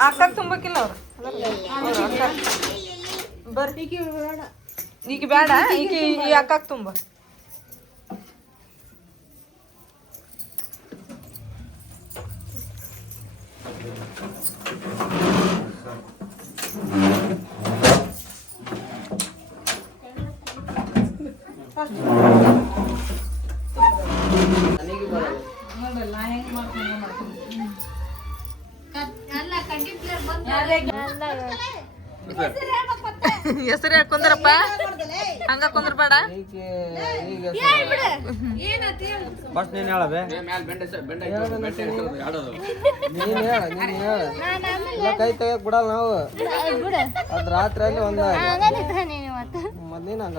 ಅಕ್ಕ ತುಂಬಕ್ಕಿಲ್ಲ ಅವ್ರು ಬರ್ರಿ ಈಗ ಬೇಡ ಈಗ ಈ ಅಕ್ಕಕ್ ತುಂಬ ಹೆಸರು ಕುಂದ್ರಪ್ಪ ಹಂಗ ಕುಂದ್ರಬೇಡ. ಫಸ್ಟ್ ನೀನ್ ಹೇಳಬೆ. ನೀನ್ ಹೇಳ ನೀನ್ ಹೇಳ ಇಲ್ಲ ಕೈ ತೆಗಿಯಕ್ ಬಿಡಲ್ಲ ನಾವು. ಅದ್ ರಾತ್ರಿ ಅಲ್ಲಿ ಒಂದ ಮೊದ್ಲಿನ ಹಂಗ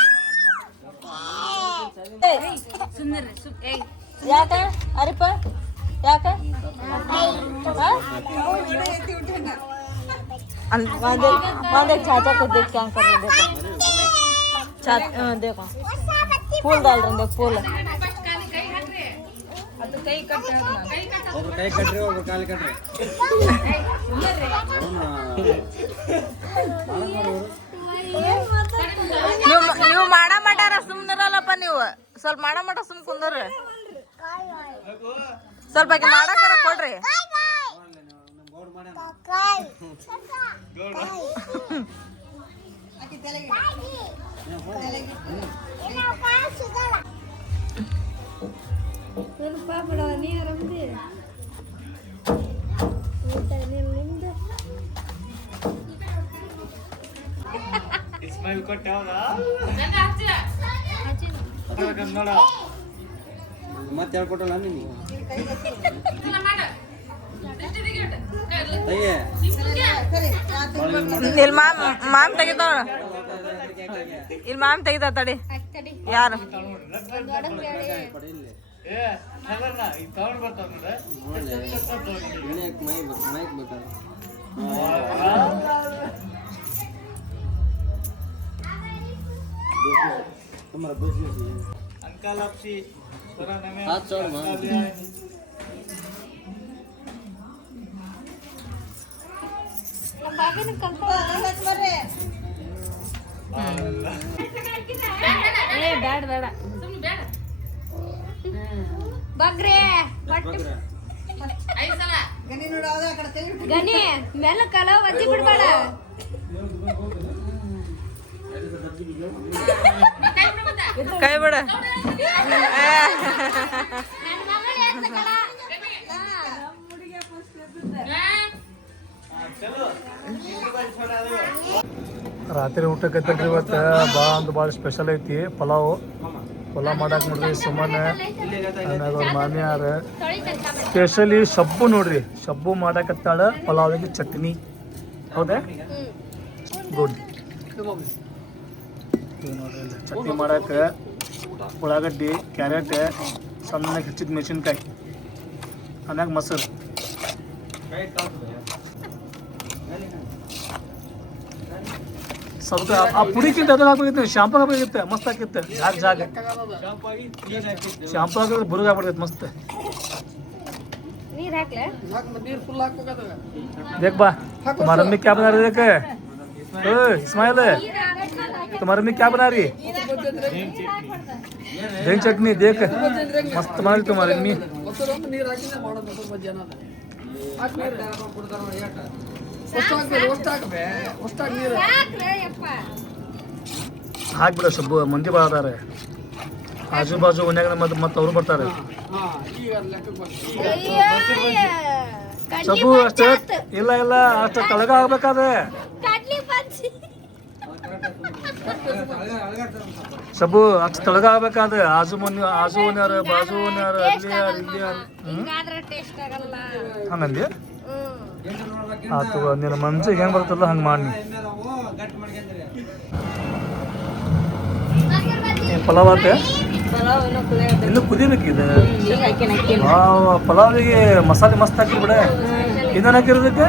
ಯಾಕ ಅರಿಪ ಯಾಕ मांदे चाचा को देख क्या कर रहे देखो चा हाँ, देखो फूल डाल रहे हैं देख फूल ಒಬ್ರು ಕೈ ಕಟ್ರಿ ಒಬ್ರು ಕಾಲು ಕಟ್ರಿ ನೀವು ನೀವು ಮಾಡ ಮಾಡ್ಯಾರ ಸುಮ್ಮನಿರಲ್ಲಪ್ಪ ನೀವು. ಸ್ವಲ್ಪ ಮಾಡ ಮಾಡ ಸುಮ್ ಕುಂದ್ರ ಸ್ವಲ್ಪ ಆಕಿ ಮಾಡಾಕರ ನೋಡ ಮತ್ತೆ ಹೇಳ್ಕೊಟ್ಟಲ್ಲ ನೀನು? ಇಲ್ಲಿ ಮಾಮ್ ಮಾಮ್ ತೆಗಿತಾವ ಇಲ್ಲಿ ಮಾಮ್ ತೆಗಿತಾವ ತಡಿ. ಯಾರು? ಮೈಕ್ ಬೇಕಾದ್ರೆ તમારા બજેટ અંકાલ આપશી હા ಏ ಬೇಡ ಬೇಡ ಬಗ್ರೆ ಗನಿ ಮೇಲೆ ಕಲ ಒತ್ತಿ ಬಿಡ್ಬೇಡ. ಕೈ ಬಿಡ. ರಾತ್ರಿ ಊಟಕ್ಕೆ ಇವತ್ತು. ಭಾಳ ಅಂದ್ರೆ ಭಾಳ ಸ್ಪೆಷಲ್ ಐತಿ. ಪಲಾವ್. ಪಲಾವ್ ಮಾಡಕ್ ನೋಡ್ರಿ ಸುಮ್ಮನೆ. ಅವ್ರ ಮಾನ್ಯಾರ ಸ್ಪೆಷಲಿ ಸಬ್ಬು ನೋಡ್ರಿ. ಸಬ್ಬು ಮಾಡಕತ್ತಾಳ ಪಲಾವಿಗೆ ಚಟ್ನಿ. ಹೌದಾ? ಗುಡ್ ನೋಡ್ರಿ ಇಲ್ಲಿ ಚಟ್ನಿ ಮಾಡಕ್ಕೆ ಉಳ್ಳಾಗಡ್ಡಿ ಕ್ಯಾರೆಟ್ ಸಣ್ಣಗೆ ಹೆಚ್ಚಿದ ಮೆಣಸಿನ್ಕಾಯಿ ಆಮ್ಯಾಗ ಮೊಸರು ಸ್ವಲ್ಪ ಆ ಪುಡಿಕ್ಕಿಂತ ಅದ್ರ ಹಾಕ್ಬೇಕಿತ್ತು ಶಾಂಪು ಹಾಕ್ಬೇಕಿತ್ತು ಮಸ್ತ್ ಆಕಿತ್ತು ಜಾಗ ಜಾಗ ಶಾಂಪು ಹಾಕಿದ್ರೆ ಬುರುಗ ಆಗ್ಬಿಡ್ತೈತೆ ಮಸ್ತ್ ನೀರ್ ಹಾಕ್ಲೆ देख बा तुम्हारा मम्मी क्या बना रही देख ओ इस्माइल तुम्हारी मम्मी क्या बना रही दही चटनी देख मस्त बना रही तुम्हारी मम्मी ಹಾಕ್ಲೆ ಯಪ್ಪ ಹಾಕ್ಬಿಡ ಸಬ್ಬು ಮಂದಿ ಬರ್ತಾರೆ ಆಜು ಬಾಜು ಮನ್ಯಾಗ ಮತ್ತೆ ಮತ್ತೆ ಅವ್ರು ಬರ್ತಾರೆ ಅಯ್ಯಯ್ಯ. ಶಬ್ಬು ಅಷ್ಟ ಇಲ್ಲ ಇಲ್ಲ ಅಷ್ಟ ತಳಗ ಆಗ್ಬೇಕಾದ್ರೆ ಕಡ್ಲಿ ಅಷ್ಟು ತೊಳಗಾಗಬೇಕಾದ್ರೆ ಅಷ್ಟ ತಳಗ ಆಗ್ಬೇಕಾದ್ರೆ ಆಜು ಮನೆ ಆಜು ಮನೆಯವ್ರ ಬಾಜು ಮನೆಯವ್ರ ಅಲ್ಲಿ ಯಾರು ಇಲ್ಲಿ ಯಾರು ಹಂಗಂದಿ ಆತು ನಿನ್ನ ಮನ್ಸಿಗೆ ಹೆಂಗ್ ಬರ್ತಲ್ಲ ಹಂಗೆ ಮಾಡಿ. ಏನ್ ಪಲಾವ್ ಆತ? ಇನ್ನೂ ಇನ್ನು ಕುದಿಬೇಕು ಇದು? ಈಗ ಹಾಕಿನ ಹಾಕಿನ. ವಾವ್, ಪಲಾವಿಗೆ ಮಸಾಲೆ ಮಸ್ತ್ ಹಾಕಿ ಬಿಡ. ಇನ್ನೇನು ಹಾಕಿರೋದಕ್ಕೆ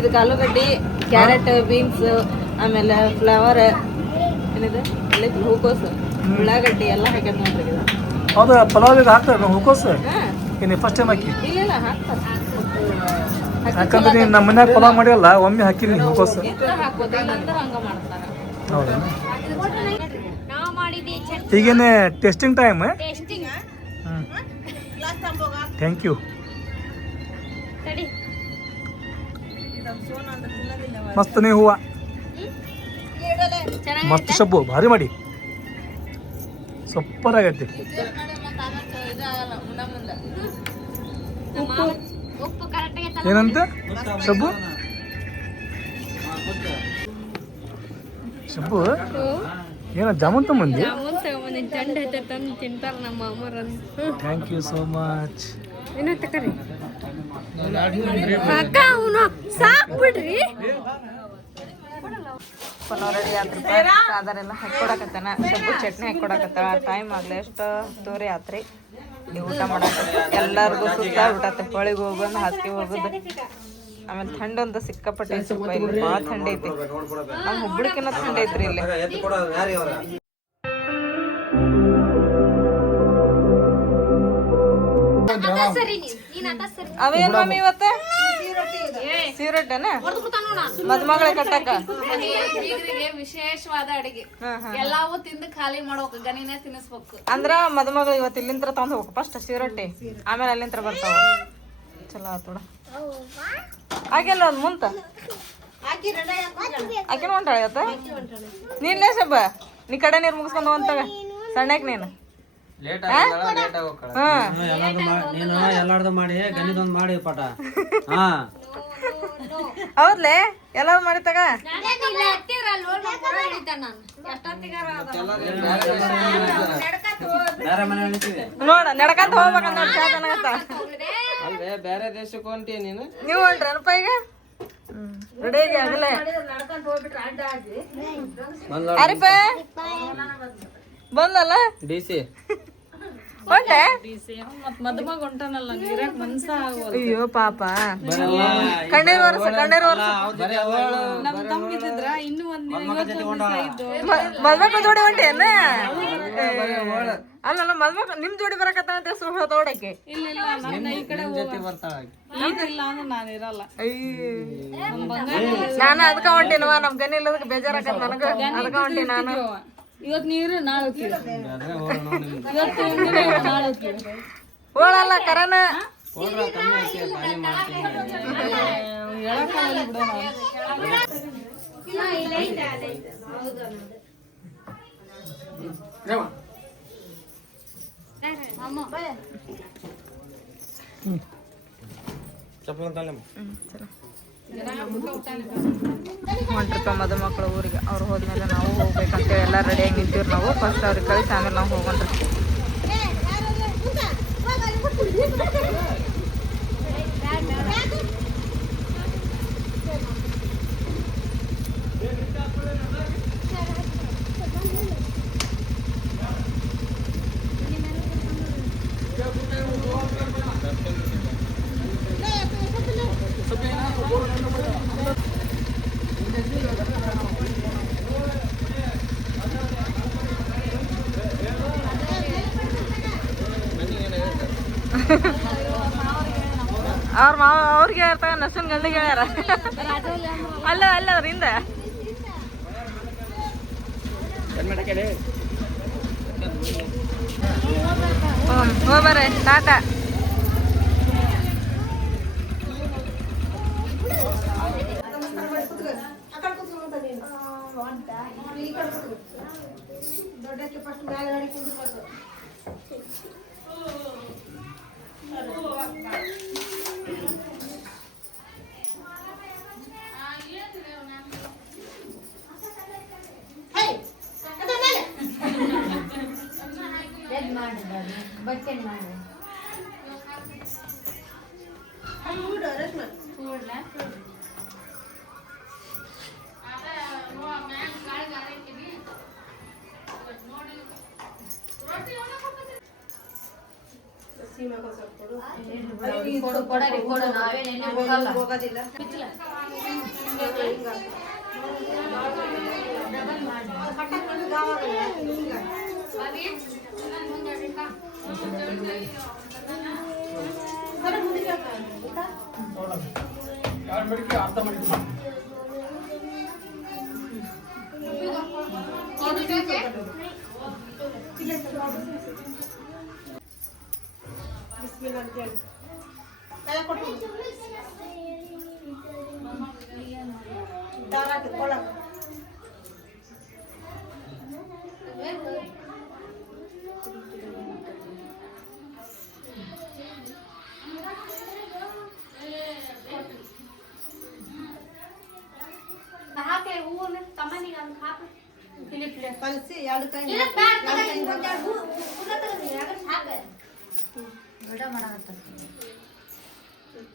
ಇದಕ್ಕೆ ಆಲೂಗಡ್ಡಿ ಕ್ಯಾರೆಟ್ ಬೀನ್ಸ್ ಆಮೇಲೆ ಫ್ಲವರ್ ಏನಿದೆ? ಅಲ್ಲಿ ಹೂಕೋಸು ಉಳ್ಳಾಗಡ್ಡಿ ಎಲ್ಲ ಹಾಕ್ಯಾರ ನೋಡ್ರಿ ಇದು. ಹೌದು ಪಲಾವಿಗೆ ಹಾಕ್ತಾರೆ ನಾವು ಹೂಕೋಸ್ ಏನು ಇನ್ನು ಫಸ್ಟ್ ಟೈಮ್ ಹಾಕಿ. ಇಲ್ಲ ಇಲ್ಲ ಹಾಕ್ತಾರೆ. ಯಾಕಂದ್ರೆ ನೀನು ನಮ್ಮ ಮನ್ಯಾಗ ಪಲಾವ್ ಮಾಡಿಯಲ್ಲ ಒಮ್ಮೆ ಹಾಕಿನಿ ಹೂಕೋಸ್ ಮಾಡ್ತಾರೆ. ಹೌದಾ ನಾವು ಈಗೇನೆ ಟೆಸ್ಟಿಂಗ್ ಟೈಮ್ ಥ್ಯಾಂಕ್ ಯು ಮಸ್ತ್ ನೀ ಹೂವ. ಮಸ್ತ್ ಸೊಪ್ಪು ಭಾರಿ ಮಾಡಿ. ಸೂಪರ್ ಆಗೈತಿ. ಏನಂತ? ಸೊಪ್ಪು? ಸೊಪ್ಪು? ಏನ ಜಾಮೂನ್ ತಗೊಂಬಂದಿ ಥ್ಯಾಂಕ್ ಯು ಸೋ ಮಚ್ ಏನಂತ ಅವನು ಸಾಕ್ ಬಿಡ್ರಿ ಪಲಾವ್ ರೆಡಿ ಆತ್ರಿ ಅದರೆಲ್ಲ ಹಾಕೊಡಕತ್ತಾನ ಸೊಪ್ಪು ಚಟ್ನಿ ಹಾಕೊಡಕತ್ತಾಳ ಟೈಮ್ ಆಗ್ಲಿ ಎಷ್ಟು ತೋರಿ ಆತ್ರಿ ನೀವು ಊಟ ಮಾಡಕ್ಕೆ ಎಲ್ಲರಿಗೂ ಸುತ್ತ ಊಟ ಹೊಳಿಗೆ ಹೋಗೋದು ಹಾಸಿಗೆ ಹೋಗೋದು. ಆಮೇಲೆ ಥಂಡ ಒಂದು ಸಿಕ್ಕಾಪಟ್ಟೆ ಸ್ವಲ್ಪ ಇಲ್ಲಿ. ಭಾಳ ಥಂಡಿ ಐತಿ. ನಮ್ಮ ಹುಬ್ಳಿಕಿನ ಥಂಡಿ ಐತ್ರಿ ಇಲ್ಲಿ. ಅವೇನ್ ಮಮ್ಮಿ ಇವತ್ತ? ಸೀರೊಟ್ಟೆನ ಮದ್ಮಗಳ ಕಟ್ಟಕ ಬೀಗರಿಗೆ ವಿಶೇಷವಾದ ಅಡಿಗೆ. ಎಲ್ಲಾವು ತಿಂದು ಖಾಲಿ ಮಾಡ್ಬೇಕು ಗನಿನೇ ತಿನ್ನಿಸ್ಬೇಕು. ಅಂದ್ರ ಮದುಮಗಳು ಇವತ್ತು ಇಲ್ಲಿಂತ್ರ ತಂದು ಹೋಗ್ಬೇಕು ಫಸ್ಟ್ ಸೀರೊಟ್ಟಿ ಆಮೇಲೆ ಅಲ್ಲಿಂತ್ರ ಬರ್ತಾವ. ಚಲೋ ಆತೋಡ ಆಗಿಲ್ಲ ಒಂದ್ ಮುಂತ. ಆಕಿನ ಹೊಂಟಾಳ ಇವತ್ತ ನೀನ್ ಸಬ್ಬ ನೀ ಕಡೆ ನೀರು ಮುಗಿಸ್ಕೊಂಡು ಅಂತ ಸಣ್ಣಕ್ ನೀನು. ಮಾಡಿ ಗಣಿದೊಂದು ಮಾಡಿ ಪಟ ಹಾ. ಹೌದ್ಲೇ? ಎಲ್ಲ ಮಾಡಿತಾಗ ನೋಡ ನಡ್ಕಂತ ಹೋಗ್ಬೇಕಂತ ಅಲ್ವೇ ಬೇರೆ ದೇಶಕ್ಕೆ ಹೊಂಟಿ ನೀನು? ನೀವು ಹೊಂಟ್ರನಪ್ಪ ಈಗ ರೆಡಿ ಆಗಲೇ. ಅರಿಪ ಬಂದಲ್ಲ? ಡಿ ಸಿ. ಹೊಂಟೆ ಮದುಮಗ ಹೊಂಟಾನಲ್ಲ ನೀರಾಕ್ ಮನ್ಸ ಆಗುವ ಅಯ್ಯೋ ಪಾಪ. ಕಣ್ಣೀರ್ ವರ್ಷ ಕಣ್ಣೀರ್ ವರ್ಷ ಜೋಡಿ ನಮ್ ತಮ್ಮಿದ್ರ ಇನ್ನೂ ಒಂದ್ ಮದ್ಮಕ್ಕ ಜೋಡಿ ಹೊಂಟೇನ ಅಲ್ಲ ಮದ್ಮಕ್ಕ ನಿಮ್ ಜೋಡಿ ಬರಕತ್ತ ಅಂತ ಸುಳ್ಳು ತೋಡಕ್ಕೆ. ಇಲ್ಲ ಇಲ್ಲ ನನ್ನ ಈ ಕಡೆ ಜೊತೆ ಬರ್ತಾಳ ಆಕಿ. ಅಂದ್ರೆ ನಾನು ಇರಲ್ಲ. ನಾನು ಅದಕ್ಕ ಹೊಂಟೇನವ ನಮ್ ಗನಿ ಇಲ್ಲದಕ್ಕೆ ಬೇಜಾರಾಕತ್ ನನಗ. ಅದಕ್ಕ ಹೊಂಟಿ ನಾನು. ಇವತ್ ನೀರು ನಾಳೆ ಹೋಗ್ತೀವಿ ಅದ್ರೆ ಹೋಗೋಣ ನೋಡಿ ನಿಮ್ದು. ಇವತ್ತು ಒಂದಿನ ಇವತ್ತು ನಾಳೆ ಹೋಗ್ತೀವಿ ಹೋಳಲ್ಲ ಕರನ ಹೋದ್ರ ಕಮ್ಮಿ ಐತಿ ಹೊಂಟ್ರಪ್ಪ ಮದುಮಕ್ಳು ಊರಿಗೆ. ಅವ್ರು ಹೋದ್ಮೇಲೆ ನಾವು ಹೋಗ್ಬೇಕಂತೇಳಿ ಎಲ್ಲ ರೆಡಿಯಾಗಿ ನಿಂತೀವಿ ನಾವು. ಫಸ್ಟ್ ಅವ್ರಿಗೆ ಕಳಿಸಿ, ಆಮೇಲೆ ನಾವು ಹೋಗೋಣ್ರಿ ಅವ್ರ ಮಾವ ಅವ್ರಿಗೆ ಹೇಳ್ತಾ ನಸನ್ ಗಂಡಿಗೆ ಹೇಳ್ಯಾರ. ಅಲ್ಲ ಅಲ್ಲ ಅವ್ರ ಹಿಂದೆ. ಹ್ಞೂ ಹೋಗ್ಬರ್ರಿ ಟಾಟಾ. ಕೊಡು ಕೊಡರಿ ಕೊಡು ನಾವೇನ್ ಎಣ್ಣೆ ಹೋಗಲ್ಲ ಬಿಚ್ಚಲ. ಹಾಕ್ಲೆ ಹೂವನ್ನ ತಮ್ಮನಿಗೆ ಅಂತ ಹಾಕು ಇಲ್ಲಿ ಪ್ಲೇಟ್ ಕಲಸಿ ಎರಡು ಕೈ ಇಲ್ಲ ಬ್ಯಾಡ ತಗೋ, ಒಂದೆರಡು ಹೂ ಹೂವ ತಗೋ, ಯಾವ್ದಾರು ಸಾಕು. ವಿಡ ಮಾಡಕತ್ತಾರ.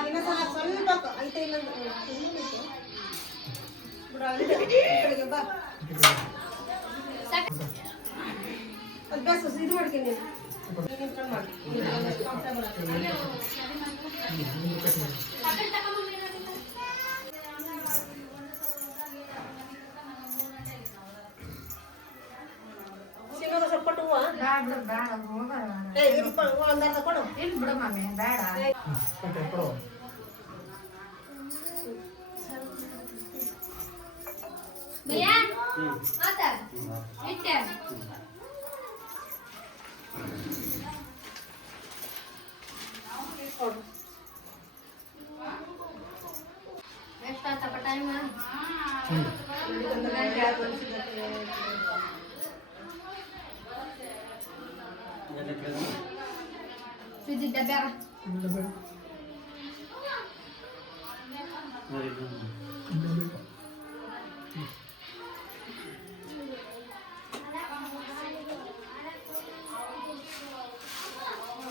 ಇನ್ನೊಂದ್ಸಲ ಸ್ವಲ್ಪ ಐತೆ ಇಲ್ಲ ಬಿಡು ಅಲ್ಲಿ ಈ ಕಡೆಗೆ ಬಾ ಅದು ಬೇಸ್ ಇದು ಮಾಡ್ತೀನಿ ನೀನು ಫ್ರೈ ಮಾಡು. comfortable ಆಗ್ತದೆ. ಶೇಂಗಾದ ಸ್ವಲ್ಪ ಕೊಟ್ಟು ಹೂವ ಏ ಇರಪ್ಪ ಹೂವ ಒಂದು ಅರ್ಧ ಕೊಡು ಭಯ್ಯ ಆತ ಇಟ್ಟೆ ಎಷ್ಟಾತಪ್ಪ ಟೈಮ್ ಸುದ್ದಿ ಡಬ್ಬ್ಯಾಗ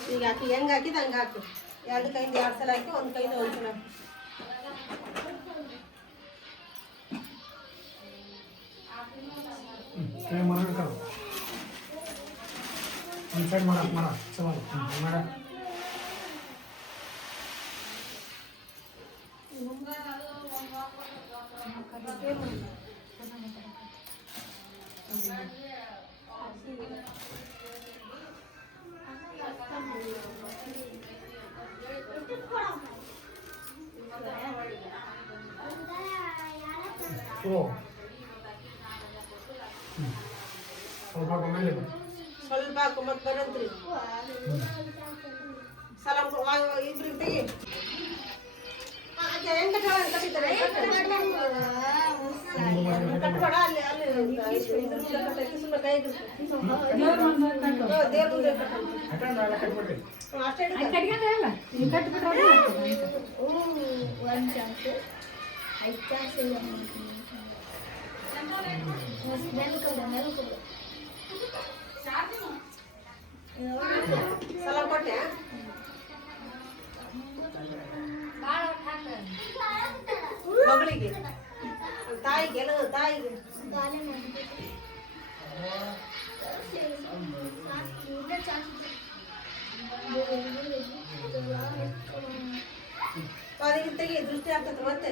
ಈಗ ಹಾಕಿ ಹೆಂಗೆ ಹಾಕಿದ್ ಹಂಗೆ ಹಾಕು ಎರಡು ಕೈಯಿಂದ ಎರಡು ಸಲ ಹಾಕಿ ಒಂದು ಕೈಯಿಂದ ಒಂದು ಸಲ ಹಾಕು. ಕೈ ಮಾಡೋಣ ಒಂದು ಸೈಡ್ ಮಾಡಕ್ ಮಾಡ ಚಲೋ ಮಾಡ ಓ ಸ್ವಲ್ಪ ಮೇಲೆ ಸ್ವಲ್ಪ ಹಾಕು ಮತ್ತೆ ಬರಂತ್ರಿ ಸಲಾಮ್ ಇಬ್ರಿಗೆ ತೆಗಿ ಹೆಂಗ್ ಕಟ್ಟಾಳ? ಕಟ್ಟಿದ್ದಾರೆ? ಕಟ್ಬೇಡ, ಅಲ್ಲಿ ಅಲ್ಲಿ ಕೈ ಹಿಡ್ಕೊ. ಹ್ಞೂ, ದೇವ್ರ ಮುಂದೆ ಕಟ್ಟು. ಹ್ಞೂ, ಅಷ್ಟೇ ಮಗಳಿಗೆ ತಾಯಿಗೆ ಎಲ್ಲ ತಾಯಿಗೆ ಅದಕ್ಕೆ ತೆಗಿ ದೃಷ್ಟಿ ಆಗ್ತದೆ ಮತ್ತೆ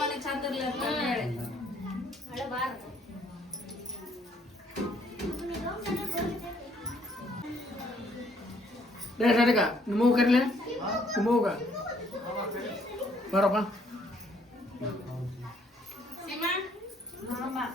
ಮನೆ ಚಂದ ಇರ್ಲಿ ಅಂತ ಹೇಳಿ ರೇ ಸರಿಗ ನಿಮ್ಮವು ಕರಿಲೆ ನಿಮ್ಮವ್ಗ ಬರಪ್ಪ ಬಾರ್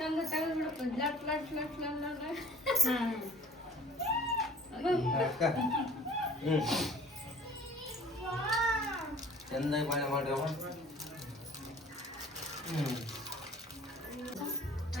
ಚಂದ ತೆಗೆದ್ಬಿಡು ಲಟ್ ಲಟ್ ಲಟ್ ಲಟ್ ಲಟ್ ಲಟ್. ಅಕ್ಕ ಹ್ಮ್ ಚಂದಾಗಿ ಬಾಳೆ ಮಾಡ್ರವ ಹ್ಮ್ ಏ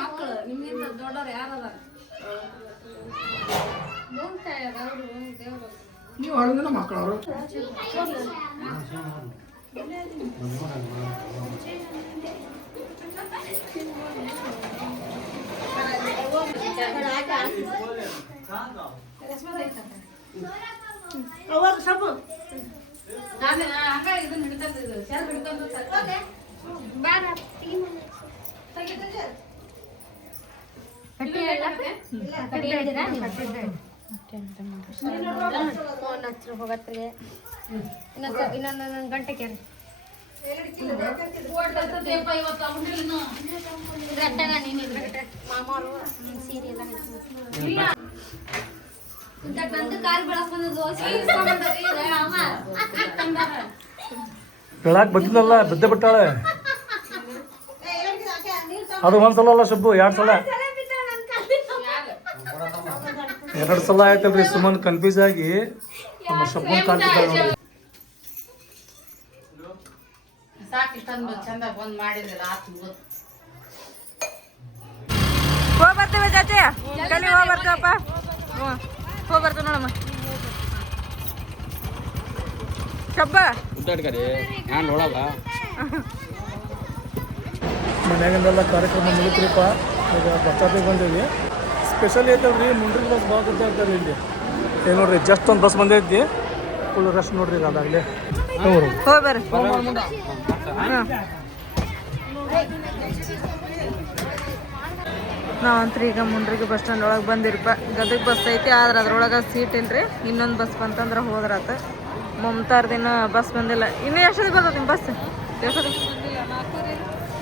ಮಕ್ಕಳು ನಿಮ್ಗಿಂತ ದೊಡ್ಡವ್ರು ಯಾರದಾರ ನೀವು ಹೊರಗಿನ ಮಕ್ಕಳವರು ಅವಾಗ ಸೊಪ್ಪು ನಾನು ಹಂಗ ಇದನ್ನ ಹಿಡ್ಕೊಂಡು ಇದು ಸೆರಗು ಹಿಡ್ಕೊಂಡು ತರ್ತಾರೆ. ಇನ್ನೊಂದು ಗಂಟೆ ಕೇಳಿ ನಂದು ಕಾರ್ ಬೆಳಕ್ ಬಂದದ್ದು ಹೇಳಕ್ ಬಂದಿಲ್ಲಲ್ಲ, ಬಿದ್ದೆ ಬಿಟ್ಟಾಳೆ. ಅದು ಒಂದ್ಸಲ ಅಲ್ಲ ಶಬ್ಬು, ಎರಡು ಸಲ. ಎರಡು ಸಲ ಆಯ್ತಲ್ರಿ ಸುಮ್ಮನೆ ಕನ್ಫ್ಯೂಸ್ ಆಗಿ ನಮ್ಮ ಶಬ್ಬನ್ ಕಾಣ್ತಿದ್ದಾಳೆ ನೋಡಿ. ಹೋಗಿ ಬರ್ತೀವಿ ಹೋಗಿ ಹೋಗಿ ಮನ್ಯಾಗಿಂದೆಲ್ಲ ಕಾರ್ಯಕ್ರಮ ಮುಗಿತ್ರಿಪ್ಪ. ಈಗ ಬಸ್ಟಾಪಿಗೆ ಬಂದೀವಿ. ಸ್ಪೆಷಲ್ ರೀ ಮುಂಡ್ರಿ ಬಸ್ ಭಾಳ ಅಂತ ಆಗ್ತಾರೆ ಇಲ್ಲಿ. ಏ ನೋಡ್ರಿ ಜಸ್ಟ್ ಒಂದು ಬಸ್ ಬಂದೈತಿ. ಫುಲ್ ರಶ್ ನೋಡ್ರಿ ಈಗ ಅದಾಗಲೇ. ನಾವಂತ್ರಿ ಈಗ ಮುಂಡ್ರಿಗೆ ಬಸ್ ಸ್ಟ್ಯಾಂಡ್ ಒಳಗೆ ಬಂದಿರಪ್ಪ. ಗದಗ ಬಸ್ ಐತಿ ಆದ್ರೆ ಅದ್ರೊಳಗೆ ಸೀಟ್ ಇಲ್ರಿ. ಇನ್ನೊಂದು ಬಸ್ ಬಂತಂದ್ರೆ ಹೋದ್ರಾತ. ಮಮತಾರ್ದಿನ ಬಸ್ ಬಂದಿಲ್ಲ. ಇನ್ನು ಎಷ್ಟೊತ್ತಿಗೆ ಬರ್ತದೆ ನಿಮ್ಮ ಬಸ್? ಎಷ್ಟೊತ್ತಿಗೆ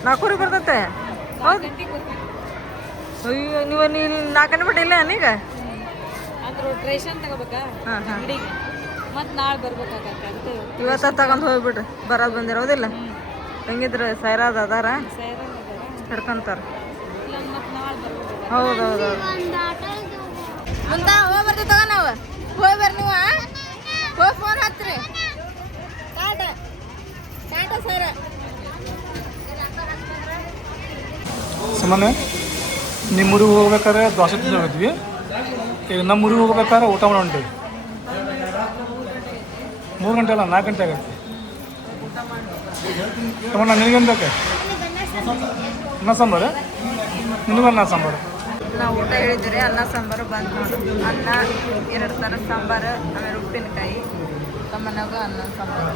ನಾಲ್ಕೂರಿಗೆ ಬರ್ತತೆ? ಹೌದು. ಅಯ್ಯೋ ನೀವು ನೀನು ನಾಲ್ಕು ಗಂಟೆ ಬಿಟ್ಟು ಇಲ್ಲ ನೀಗ? ಅದ್ರ ರೇಷನ್ ತಗೋಬೇಕಾ? ಹಾಂ ನಾಳೆ ಬರ್ಬೇಕಾಗತ್ತೆ ಅಂತ ಇವತ್ತ ತಗೊಂಡ್ ಹೋಗ್ಬಿಟ್ರಿ. ಬರೋದು ಬಂದಿರೋದಿಲ್ಲ ಹೆಂಗಿದ್ರೆ ಸೈರಾದ ಅದಾರ? ಹಿಡ್ಕೊಂತಾರ ಹೌದೌದೌದು ಮತ್ ನಾಳೆ ಬರ್ಬೇಕು ಹೌದೌದು ಮುಂದ ಹೋಗಿ ಬರ್ತೀವಿ ತಗೋ ನಾವು. ಹೋಗ್ಬರ್ ನೀವು ಹೋಗಿ ಫೋನ್ ಹಚ್ಚ್ರಿ ಟಾಟ ಟಾಟ ನಿಮ್ಮೂರಿಗೆ ಸಾಮಾನ್ಯ ನಿಮ್ಮ ಊರಿಗೆ ಹೋಗ್ಬೇಕಾದ್ರೆ ದೋಸೆ ತಿಂದು ಹೋಗಿದ್ವಿ. ಈಗ ನಮ್ಮೂರಿಗೆ ಹೋಗ್ಬೇಕಾದ್ರೆ ಊಟ ಮಾಡಿ ಹೊಂಟಿವಿ ಮೂರು ಗಂಟೆ ಅಲ್ಲ ನಾಲ್ಕು ಗಂಟೆ ಆಗುತ್ತೆ. ತಮ್ಮಣ್ಣ ನಿನಗೇನು ಬೇಕು? ಅನ್ನ ಸಾಂಬಾರು? ನಿನಗೂ ಅನ್ನ ಸಾಂಬಾರು. ನಾವು ಊಟ ಹೇಳಿದ್ರೆ ಅನ್ನ ಸಾಂಬಾರು ಬಂದು ನೋಡಿ. ಅನ್ನ ಎರಡು ಥರ ಸಾಂಬಾರು ಆಮೇಲೆ ಉಪ್ಪಿನಕಾಯಿ. ತಮ್ಮನಾಗ ಅನ್ನ ಸಾಂಬಾರು.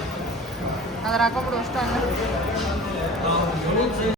ಅದ್ರ ಹಾಕೊಂಡ್ಬಿಡು ಅಷ್ಟು